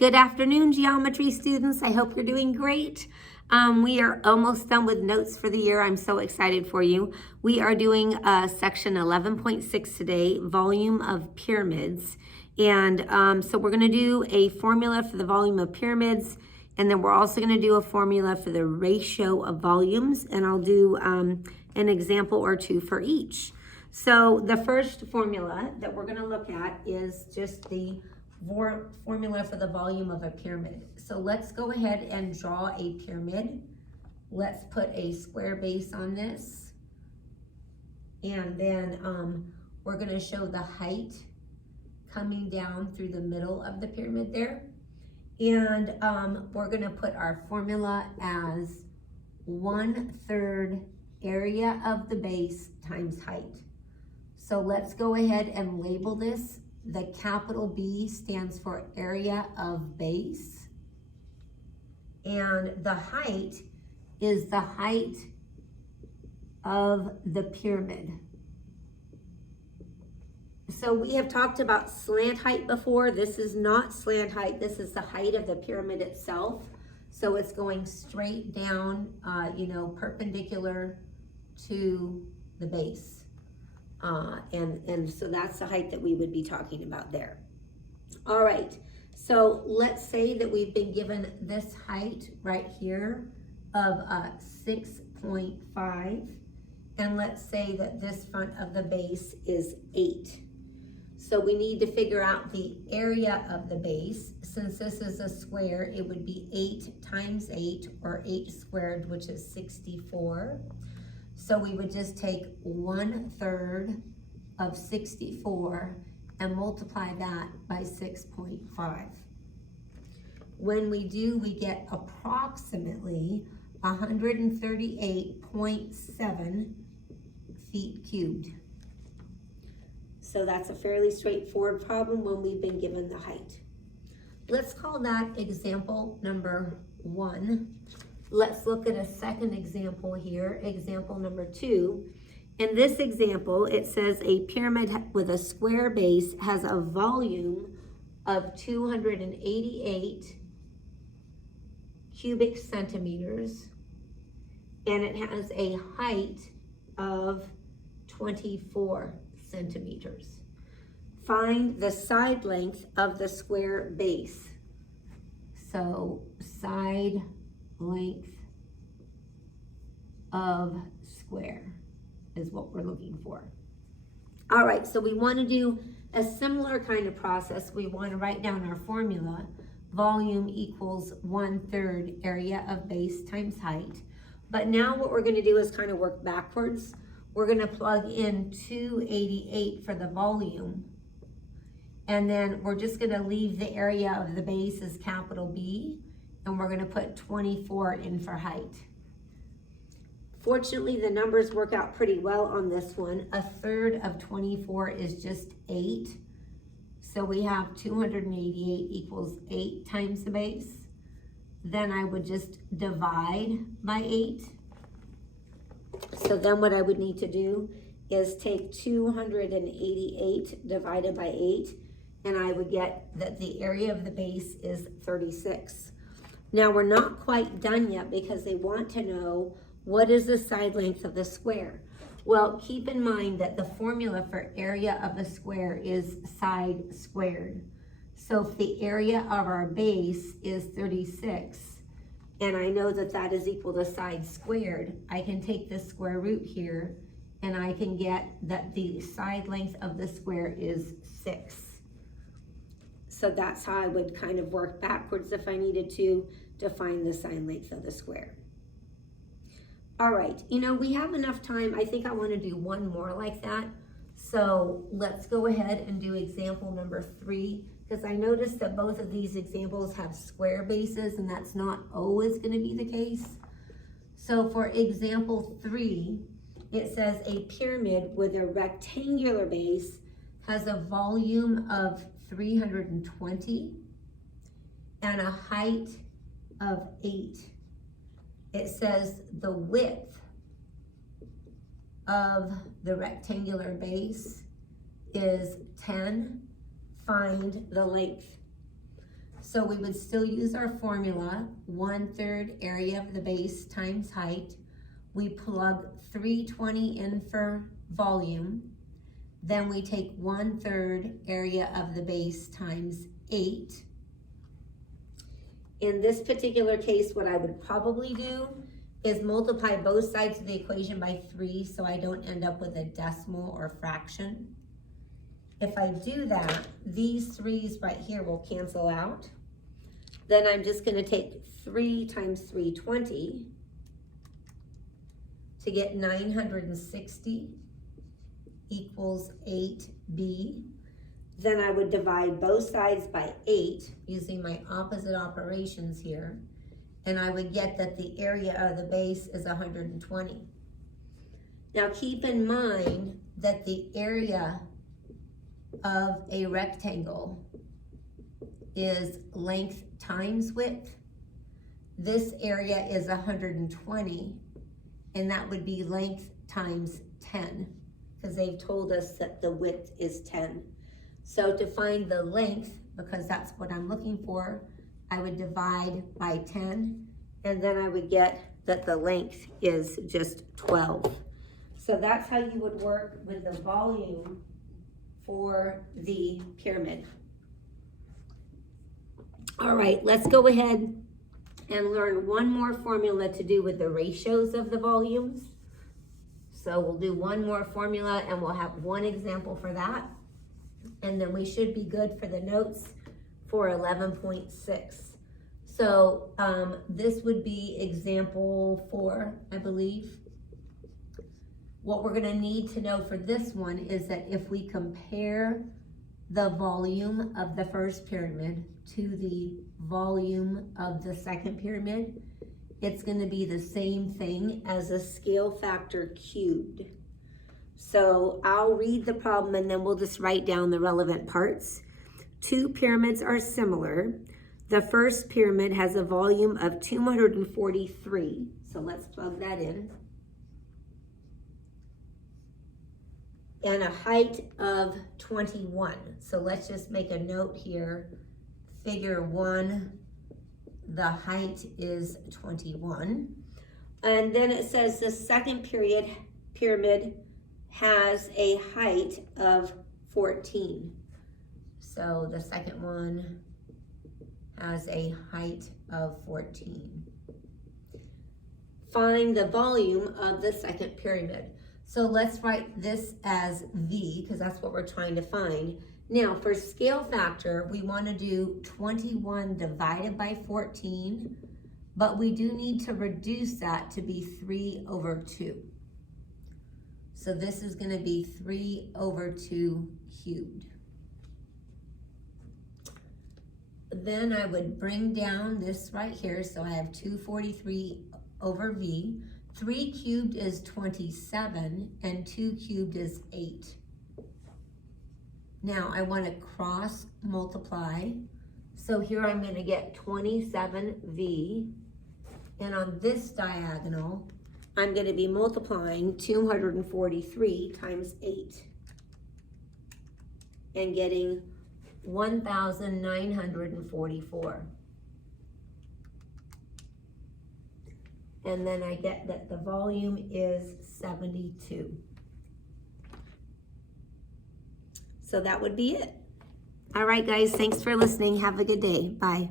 Good afternoon, geometry students. I hope you're doing great. We are almost done with notes for the year. I'm so excited for you. We are doing section 11.6 today, volume of pyramids. And so we're going to do a formula for the volume of pyramids, and then we're also going to do a formula for the ratio of volumes, and I'll do an example or two for each. So the first formula that we're going to look at is just the formula for the volume of a pyramid. So let's go ahead and draw a pyramid. Let's put a square base on this. And then we're going to show the height coming down through the middle of the pyramid there. And we're going to put our formula as 1/3 area of the base times height. So let's go ahead and label this. The capital B stands for area of base. And the height is the height of the pyramid. So we have talked about slant height before. This is not slant height. This is the height of the pyramid itself. So it's going straight down, perpendicular to the base. And so that's the height that we would be talking about there. All right, so let's say that we've been given this height right here of 6.5, and let's say that this front of the base is 8. So we need to figure out the area of the base. Since this is a square, it would be 8 times 8, or 8 squared, which is 64. So we would just take 1/3 of 64 and multiply that by 6.5. When we do, we get approximately 138.7 feet cubed. So that's a fairly straightforward problem when we've been given the height. Let's call that example number 1. Let's look at a second example here, example number 2. In this example, it says a pyramid with a square base has a volume of 288 cubic centimeters, and it has a height of 24 centimeters. Find the side length of the square base. So side length of square is what we're looking for. All right, so we want to do a similar kind of process. We want to write down our formula. Volume equals 1/3 area of base times height. But now what we're going to do is kind of work backwards. We're going to plug in 288 for the volume. And then we're just going to leave the area of the base as capital B. And we're going to put 24 in for height. Fortunately, the numbers work out pretty well on this one. 1/3 of 24 is just 8. So we have 288 equals 8 times the base. Then I would just divide by 8. So then what I would need to do is take 288 divided by 8, and I would get that the area of the base is 36. Now we're not quite done yet because they want to know what is the side length of the square. Well, keep in mind that the formula for area of a square is side squared. So if the area of our base is 36, and I know that that is equal to side squared, I can take the square root here, and I can get that the side length of the square is 6. So that's how I would kind of work backwards if I needed to find the side length of the square. All right, we have enough time. I think I want to do one more like that. So let's go ahead and do example number 3, because I noticed that both of these examples have square bases, and that's not always going to be the case. So for example 3, it says a pyramid with a rectangular base has a volume of 320 and a height of 8. It says the width of the rectangular base is 10. Find the length. So we would still use our formula, 1/3 area of the base times height. We plug 320 in for volume. Then we take 1/3 area of the base times 8. In this particular case, what I would probably do is multiply both sides of the equation by 3 so I don't end up with a decimal or fraction. If I do that, these 3's right here will cancel out. Then I'm just gonna take 3 times 320 to get 960 equals 8b. Then I would divide both sides by 8 using my opposite operations here. And I would get that the area of the base is 120. Now keep in mind that the area of a rectangle is length times width. This area is 120, and that would be length times 10, because they've told us that the width is 10. So to find the length, because that's what I'm looking for, I would divide by 10, and then I would get that the length is just 12. So that's how you would work with the volume for the pyramid. All right, let's go ahead and learn one more formula to do with the ratios of the volumes. So we'll do one more formula and we'll have one example for that. And then we should be good for the notes for 11.6. So this would be example 4, I believe. What we're gonna need to know for this one is that if we compare the volume of the first pyramid to the volume of the second pyramid, it's gonna be the same thing as a scale factor cubed. So I'll read the problem and then we'll just write down the relevant parts. 2 pyramids are similar. The first pyramid has a volume of 243. So let's plug that in. And a height of 21. So let's just make a note here. Figure 1, the height is 21. And then it says the second pyramid has a height of 14. So the second one has a height of 14. Find the volume of the second pyramid. So let's write this as V, because that's what we're trying to find. Now for scale factor, we want to do 21 divided by 14, but we do need to reduce that to be 3/2. So this is going to be 3/2 cubed. Then I would bring down this right here. So I have 243 over V. 3 cubed is 27 and 2 cubed is 8. Now I want to cross multiply. So here I'm going to get 27V. And on this diagonal, I'm going to be multiplying 243 times 8 and getting 1,944. And then I get that the volume is 72. So that would be it. All right, guys, thanks for listening. Have a good day. Bye.